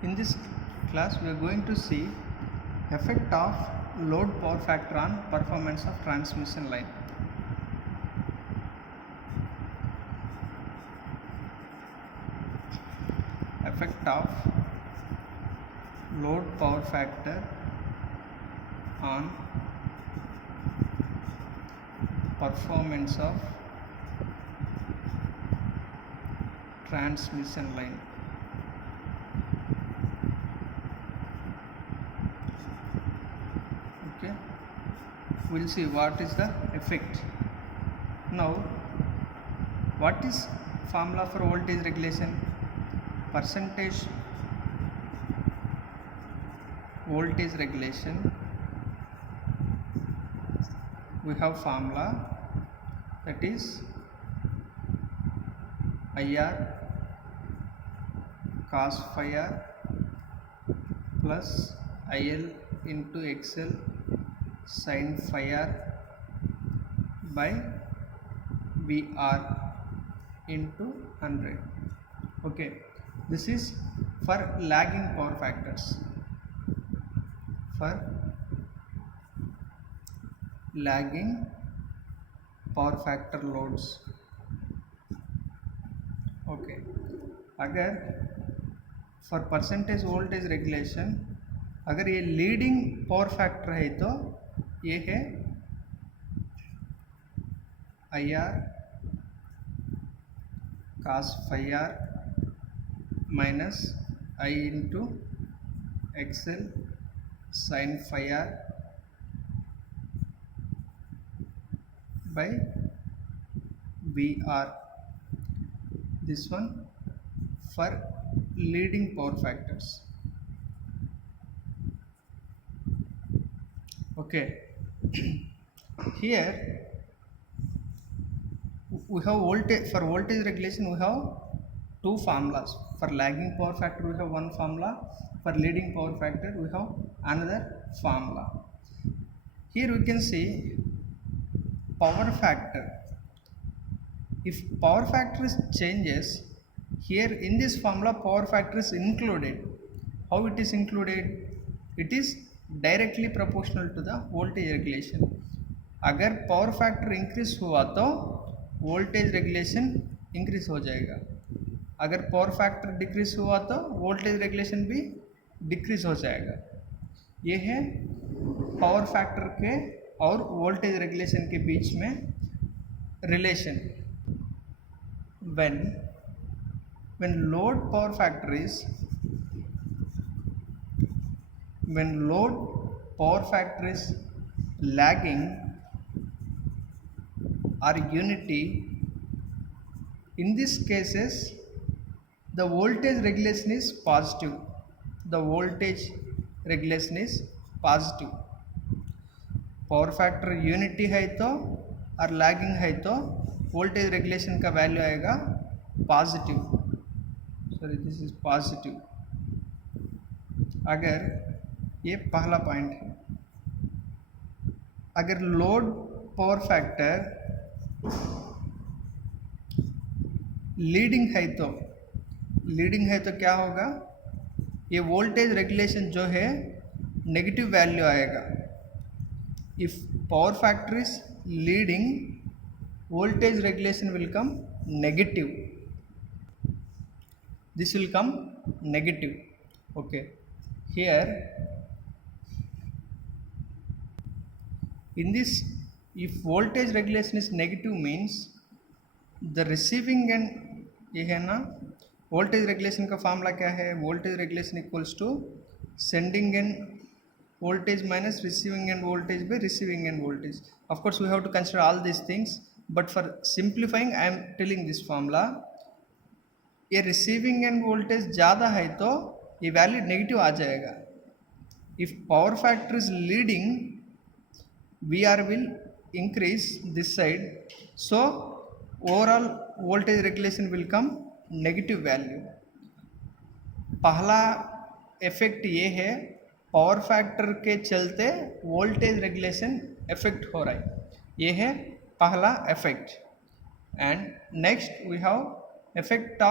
In this class we are going to see effect of load power factor on performance of transmission line. Effect of load power factor on performance of transmission line. Okay, we'll see what is the effect. Now, what is formula for voltage regulation? Percentage voltage regulation. We have formula, that is IR cos phi r plus IL into XL sin phi r by VR into 100. Okay, this is for lagging power factors. For lagging power factor loads. Okay, अगर for percentage voltage regulation अगर ये leading power factor है तो ये है IR cos phi r minus I into XL sin phi r by VR. This one for leading power factors. Okay, here we have voltage. For voltage regulation we have two formulas. For lagging power factor we have one formula, for leading power factor we have another formula. Here we can see power factor. If power factor is changes, here in this formula power factor is included. How it is included? It is directly proportional to the voltage regulation. अगर power factor increase हुआ तो voltage regulation increase हो जाएगा, अगर power factor decrease हुआ तो voltage regulation भी decrease हो जाएगा. ये है पावर फैक्टर के और वोल्टेज रेगुलेशन के बीच में relation. when load power factor is lagging or unity, in these cases the voltage regulation is positive. Power factor unity है तो और लैगिंग है तो वोल्टेज रेगुलेशन का वैल्यू आएगा positive. Sorry, this is positive. अगर ये पहला पॉइंट है, अगर लोड पावर फैक्टर लीडिंग है तो क्या होगा, ये वोल्टेज रेगुलेशन जो है नेगेटिव वैल्यू आएगा. If power factor is leading, voltage regulation will come negative. This will come negative. Okay, here in this, if voltage regulation is negative means the receiving end, ये है ना, voltage regulation का formula क्या है? voltage regulation equals to sending end voltage minus receiving end voltage by receiving end voltage. Of course we have to consider all these things, but for simplifying I am telling this formula. ये receiving end voltage ज़्यादा है तो ये value negative आ जाएगा. if power factor is leading, VR will increase this side, so overall voltage regulation will come negative value. पहला effect ये है, power factor के चलते वोल्टेज रेगुलेशन इफेक्ट हो रहा है, ये है पहला effect. And next we have effect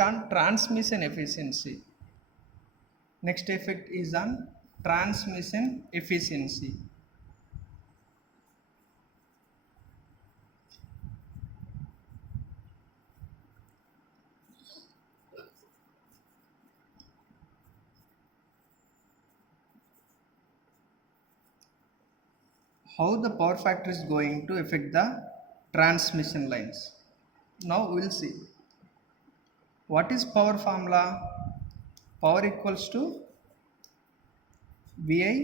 on transmission efficiency. Next effect is on transmission efficiency. How the power factor is going to affect the transmission lines. Now we will see. What is power formula? Power equals to VI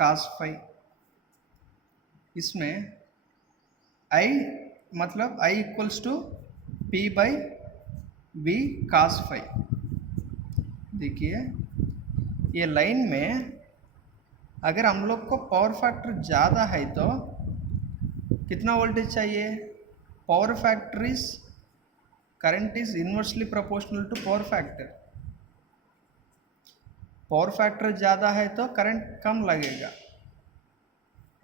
cos phi. इसमें I मतलब I equals to P by V cos phi. देखिए ये line में अगर हम लोग को power factor ज़्यादा है तो कितना वोल्टेज चाहिए? Power factor is current is inversely proportional to power factor. Power factor ज़्यादा है तो करंट कम लगेगा.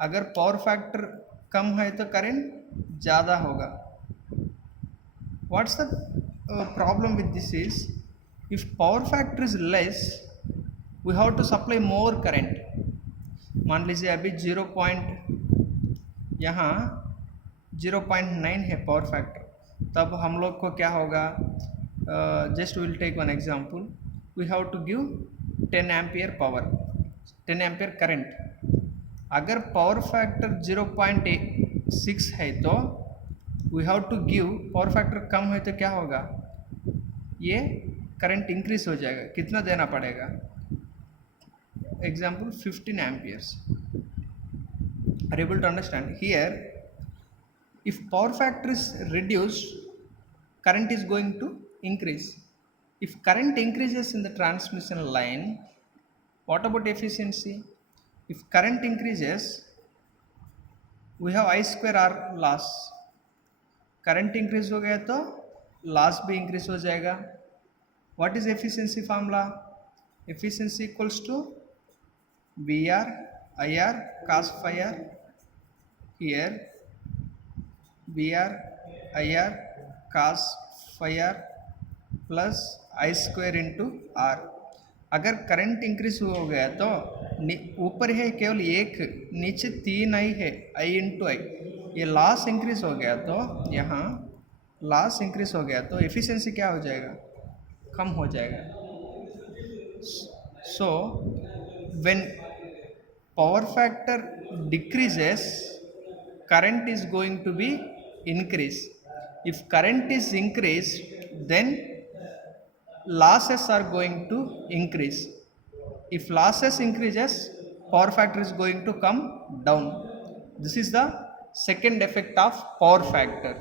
अगर पावर फैक्टर कम है तो करंट ज़्यादा होगा. What's the problem with this is if power factor is less we have to supply more current. मान लीजिए अभी 0.9 है पावर फैक्टर, तब हम लोग को क्या होगा? Just will take one example. We have to give 10 ampere power, 10 ampere current. अगर पावर फैक्टर 0.6 है तो we have to give, power factor कम है तो क्या होगा? ये करंट इंक्रीज हो जाएगा. कितना देना पड़ेगा? Example 15 amperes. Are able to understand? Here, if power factor is reduced, current is going to increase. If current increases in the transmission line, what about efficiency? If current increases, we have I square R loss. Current increase हो गया तो loss भी increase हो जाएगा. What is efficiency formula? Efficiency equals to VR IR cos phi R. Here VR IR cos phi R plus I square into R. अगर current increase हो गया तो ऊपर है केवल एक, नीचे 3 आई है, I इंटू आई. ये लॉस इंक्रीज हो गया तो यहाँ लॉस इंक्रीज हो गया तो एफिशिएंसी क्या हो जाएगा? कम हो जाएगा. So when power factor decreases, current is going to be increase. If current is increased, then losses are going to increase. If losses increases, power factor is going to come down. This is the second effect of power factor.